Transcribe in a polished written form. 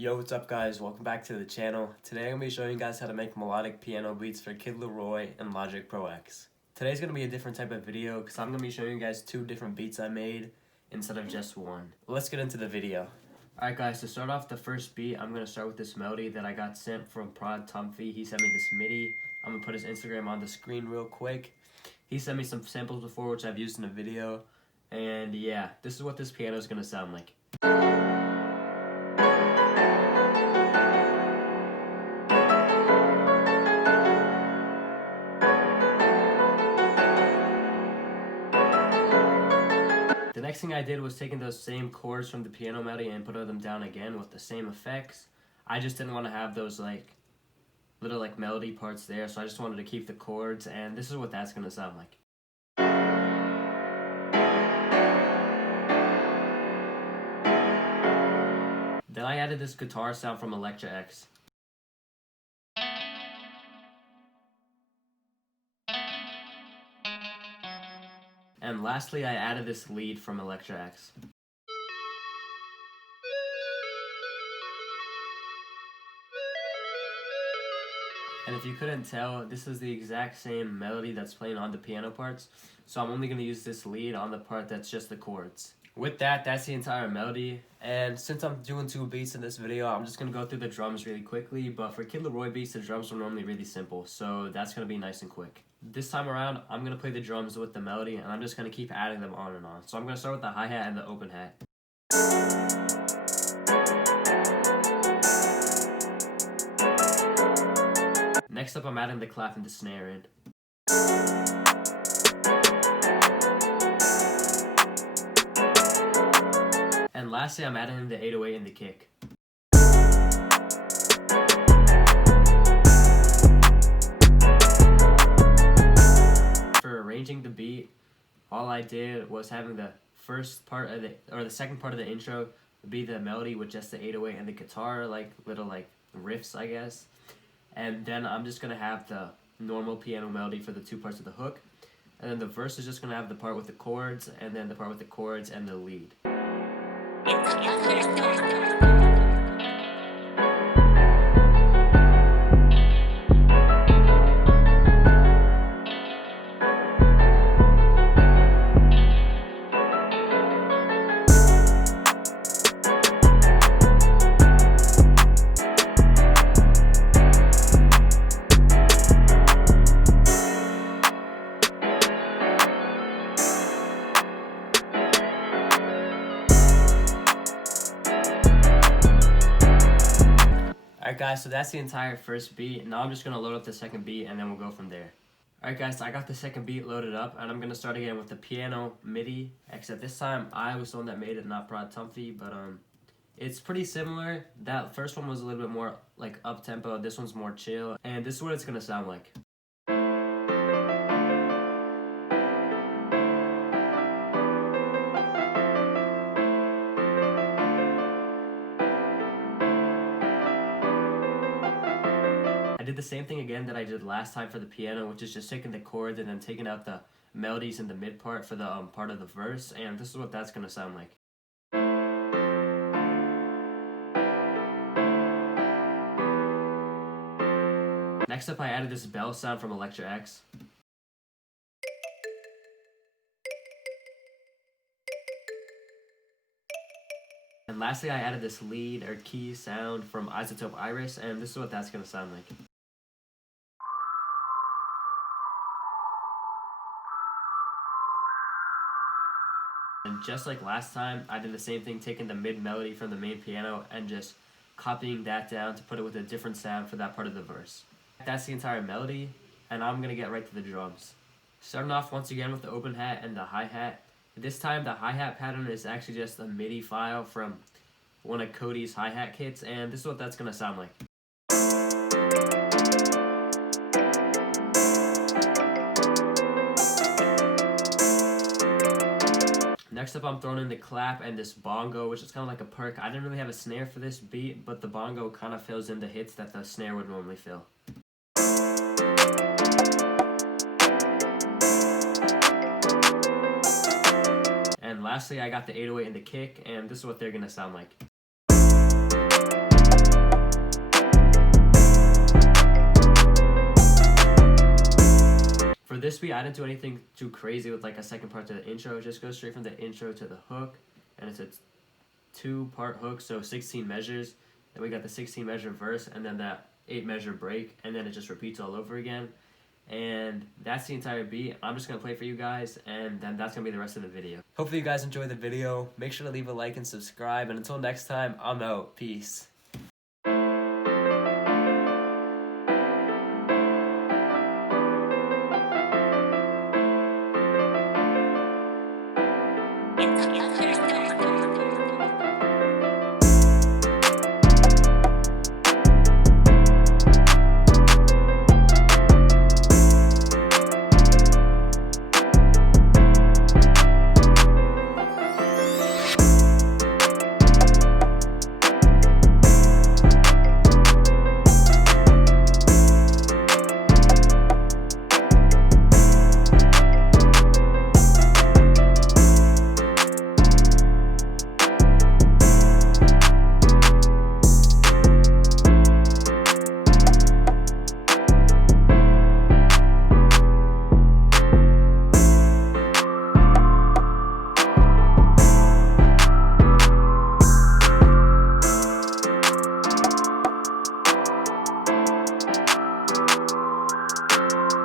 Yo, what's up guys? Welcome back to the channel. Today I'm going to be showing you guys how to make melodic piano beats for Kid Laroi and Logic Pro X. Today's going to be a different type of video because I'm going to be showing you guys two different beats I made instead of just one. Let's get into the video. Alright guys, to start off the first beat, I'm going to start with this melody that I got sent from Prod Tumphy. He sent me this MIDI. I'm going to put his Instagram on the screen real quick. He sent me some samples before which I've used in a video. And yeah, this is what this piano is going to sound like. The next thing I did was taking those same chords from the piano melody and put them down again with the same effects. I just didn't want to have those little melody parts there, so I just wanted to keep the chords, and this is what that's going to sound like. Then I added this guitar sound from Electra X. And lastly, I added this lead from Electra X. And if you couldn't tell, this is the exact same melody that's playing on the piano parts, so I'm only going to use this lead on the part that's just the chords. With that, that's the entire melody, and since I'm doing two beats in this video, I'm just going to go through the drums really quickly, but for Kid Laroi beats, the drums are normally really simple, so that's going to be nice and quick. This time around, I'm going to play the drums with the melody, and I'm just going to keep adding them on and on. So I'm going to start with the hi-hat and the open hat. Next up, I'm adding the clap and the snare in. And lastly, I'm adding in the 808 and the kick. For arranging the beat, all I did was having the first part of the second part of the intro be the melody with just the 808 and the guitar, little riffs, I guess. And then I'm just going to have the normal piano melody for the two parts of the hook. And then the verse is just going to have the part with the chords, and then the part with the chords and the lead. Alright guys, so that's the entire first beat. Now I'm just going to load up the second beat and then we'll go from there. Alright guys, so I got the second beat loaded up and I'm going to start again with the piano MIDI, except this time I was the one that made it, not Prod Tumphy, but it's pretty similar. That first one was a little bit more up-tempo, this one's more chill, and this is what it's going to sound like. I did the same thing again that I did last time for the piano, which is just taking the chords and then taking out the melodies in the mid part for the part of the verse, and this is what that's going to sound like. Next up, I added this bell sound from Electra X. And lastly, I added this lead or key sound from Isotope Iris, and this is what that's going to sound like. And just like last time, I did the same thing, taking the mid melody from the main piano and just copying that down to put it with a different sound for that part of the verse. That's the entire melody, and I'm going to get right to the drums. Starting off once again with the open hat and the hi-hat. This time the hi-hat pattern is actually just a MIDI file from one of Cody's hi-hat kits, and this is what that's going to sound like. Next up, I'm throwing in the clap and this bongo, which is kind of like a perk. I didn't really have a snare for this beat, but the bongo kind of fills in the hits that the snare would normally fill. And lastly, I got the 808 and the kick, and this is what they're going to sound like. For this beat, I didn't do anything too crazy with like a second part to the intro. It just goes straight from the intro to the hook, and it's a 2-part hook, so 16 measures. Then we got the 16 measure verse, and then that 8 measure break, and then it just repeats all over again. And that's the entire beat. I'm just gonna play for you guys, and then that's gonna be the rest of the video. Hopefully you guys enjoyed the video. Make sure to leave a like and subscribe, and until next time, I'm out. Peace. ThundaStorm.